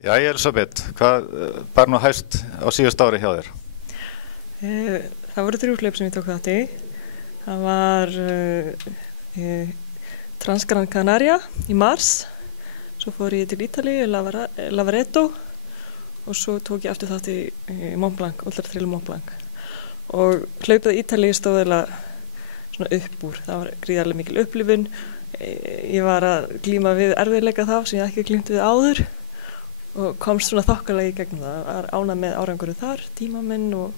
Jæja, Elisabeth, hvað bar nú hæst á síðust ári hjá þér? Það voru 3 hlaup sem ég tók þátt í. Það var Transgran Canaria í mars, svo fór ég til Ítalíu, Lavaredo og svo tók ég aftur þátt í Mont Blanc, Ultratrail Mont Blanc. Og hlaupið í Ítalíu stóð eiginlega svona upp úr, það var gríðarlega mikil upplifun. Ég var að glíma við erfiðleika þá sem ég ekki glímt við áður og komst svona þokkalega í gegnum það. Var ánægð með árangurinn þar, tíma minn og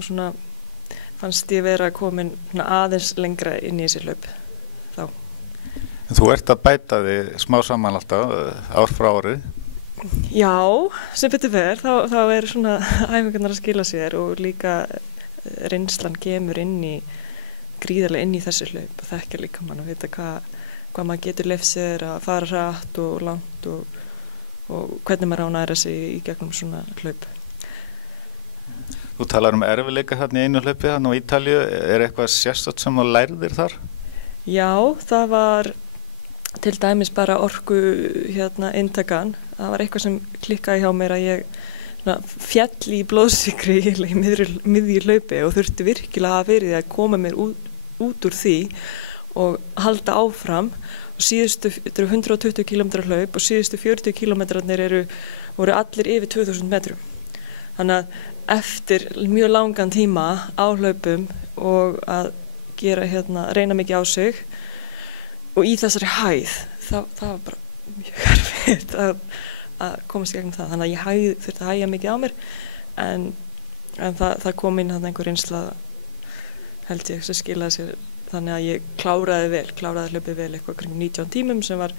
svona fannst ég vera komin aðeins lengra inn í þessi hlaup þá. En þú ert að bæta þig smá saman alltaf, ár frá ári? Já, sem betur fer, þá er svona æfingarnar að skila sér og líka reynslan kemur gríðarlega inn í þessi hlaup og þekkja líka mann að vita hvað maður getur leyft sér að fara hratt og langt og hvernig maður á að næra sig í gegnum svona hlaup. Þú talar erfiðleika þarna í einu hlaupi þarna á Ítalíu, er eitthvað sérstakt sem þú lærðir þar? Já, það var til dæmis bara orku inntakan. Það var eitthvað sem klikkaði hjá mér að ég fjall í blóðsykri í miðju hlaupi og þurfti virkilega að fyrir því að koma mér út úr því og halda áfram. Og þetta eru 120 km hlaup og síðustu 40 kilometrarnir voru allir yfir 2000 metrum. Þannig að eftir mjög langan tíma á hlaupum og að reyna mikið á sig og í þessari hæð, það var bara mjög erfitt að komast í gegnum það. Þannig að ég þurfti að hægja mikið á mér en það kom inn einhver reynsla, held ég, sem skilaði sér þannig að ég kláraði hlaupið vel eitthvað kring 19 tímum sem var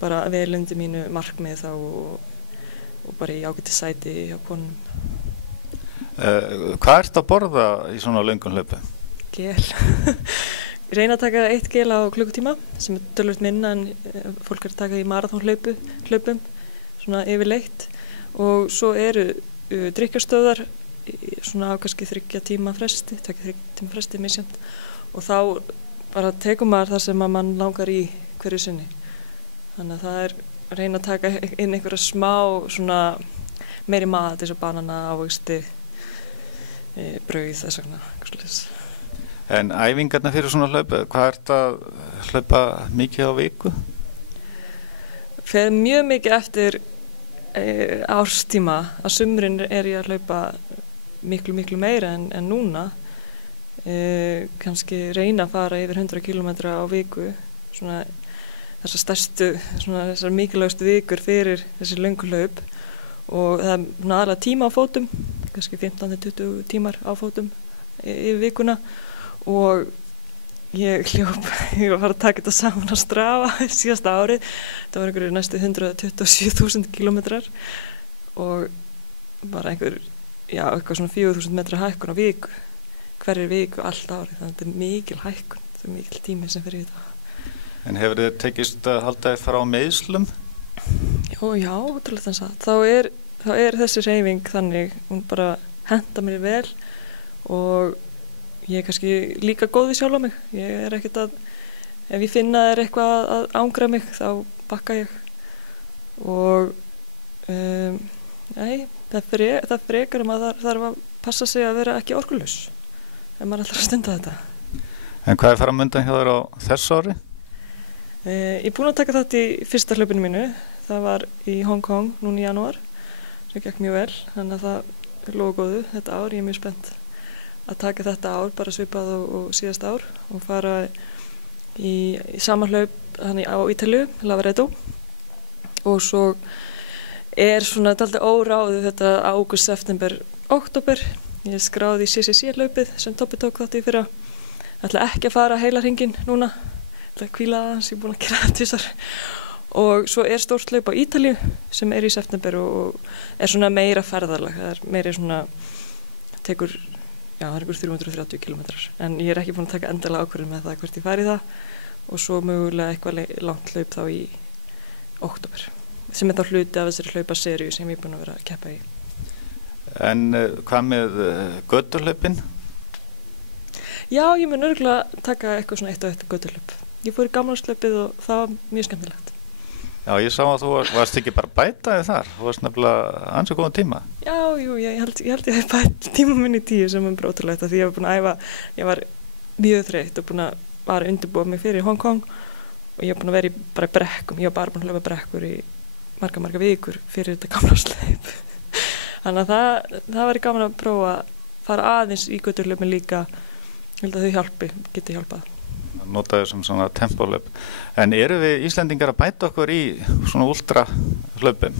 bara vel undir mínu markmið þá og bara í ágætis sæti hjá konum. Hvað ertu að borða í svona löngum hlaupi? Gel. Ég reyna að taka 1 gel á klukkutíma sem er töluvert minna en fólk er að taka í maraþonhlaupum svona yfirleitt og svo eru drykkjarstöðvar svona á kannski 3 tíma fresti, 2 tíma fresti misjafnt og þá bara tekur maður það sem mann langar í hverju sinni. Þannig að það er að reyna að taka inn einhverja smá svona meiri mat eins og banana, ávexti, brauð þess vegna. En æfingarnar fyrir svona hlaupa, hvað ertu að hlaupa mikið á viku? Fer mjög mikið eftir árstíma. Á sumrin er ég að hlaupa miklu meira en núna. Kannski reyna að fara yfir 100 km á viku. Svona þessar stærstu, þessar mikilvægustu vikur fyrir þessi löngu hlaup og það er aðalega tíma á fótum, kannski 15-20 tímar á fótum yfir vikuna og ég var að taka þetta saman á Strava síðasta árið. Það var einhverju næstu 127.000 kilometrar og bara eitthvað svona 4.000 metra hækkun á viku, hverri viku allt árið, þannig að þetta er mikil hækkun, þetta er mikil tími sem fer í þetta. En hefur þið tekist að halda þið frá meiðslum? Já, ótrúlega þannig að þá er þessi hreyfing þannig, hún bara henta mér vel og ég er kannski líka góð við sjálf á mig. Ég er ekkert ef ég finna það eitthvað að ángra mig, þá bakka ég. Og það frekar maður þarf að passa sig að vera ekki orkulaus, ef maður ætlar að stunda þetta. En hvað er framöndan hjá þér á þessu ári? Ég er búin að taka þátt í fyrsta hlaupinu mínu. Það var í Hong Kong núna í janúar, sem gekk mjög vel, þannig að það er lofgóðu þetta ár. Ég er mjög spennt að taka þetta ár, bara svipað og síðasta ár og fara í sama hlaup á Ítalíu, Lavaredo og svo er svona dálítið óráðið þetta ágúst, september, október. Ég skráði í CCC-hlaupið sem Tobbi tók þátt í fyrra. Ég ætla ekki að fara heila hringinn núna, ég ætla að hvíla aðeins, ég er búin að gera það tvisvar. Og svo er stórt hlaup á Ítalíu sem er í september og er svona meira ferðarlag. Það er meira svona, það er ykkur 330 kilometrar. En ég er ekki búin að taka endalega ákvörðun með það hvert ég fari það og svo mögulega eitthvað langt hlaup þá í október. Sem er þá hluti af þessari hlaupaseríu sem ég er búin að vera að keppa í. En hvað með götuhlaupin? Já, ég mun örugglega taka eitthvað svona 1 og 1 götuhlaup. Ég fór í gamlárslaupið og það var mjög skemmtilegt. Já, ég sá að þú varst ekki bara bætaði þar, þú varst nefnilega ansið góðan tíma. Já, jú, ég held ég hef bætt tíma minn í 10 sem er brótilegt því ég var búin að æfa, ég var mjög þreytt og búin að bara undirbúa mig fyrir Hong Kong og ég var búin að vera bara í brekkum, ég var bara búin að hlaupa brekkur í marga vikur fyrir þetta gamla sleip. Þannig að það væri gaman að prófa að fara aðeins í göturhlaupin líka, ég held að þau geti hjálpað. Nota þau sem svona tempólöp. En eru við Íslendingar að bæta okkur í svona ultra hlaupum?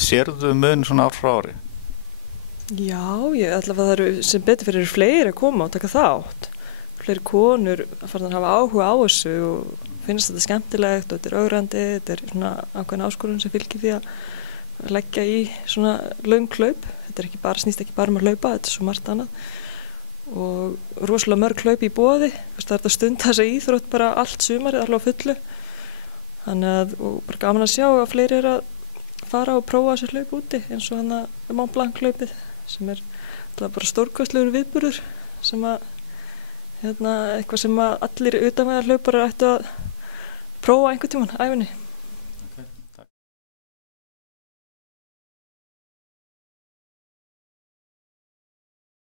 Sérðu mun svona ár frá ári? Já, ég ætla að það eru sem betur fyrir fleiri að koma og taka þátt. Fleiri konur að fara að hafa áhuga á þessu og finnst þetta skemmtilegt og þetta er ögrandi, þetta er svona ákveðin áskorun sem fylgir því að leggja í svona löng hlaup. Þetta snýst ekki bara um að hlaupa, þetta er svo margt annað. Og rosalega mörg hlaup í boði, það er þetta stund þess að íþrótt bara allt sumarið, alveg á fullu. Þannig að, og bara gaman að sjá að fleiri að fara og prófa þessi hlaup úti, eins og hann að Mont Blanc hlaupið, sem er bara stórkostlegur viðburður, sem að, eitthvað sem að allir utanvegar hlauparar ættu að prófa einhvern tímann, æfinni.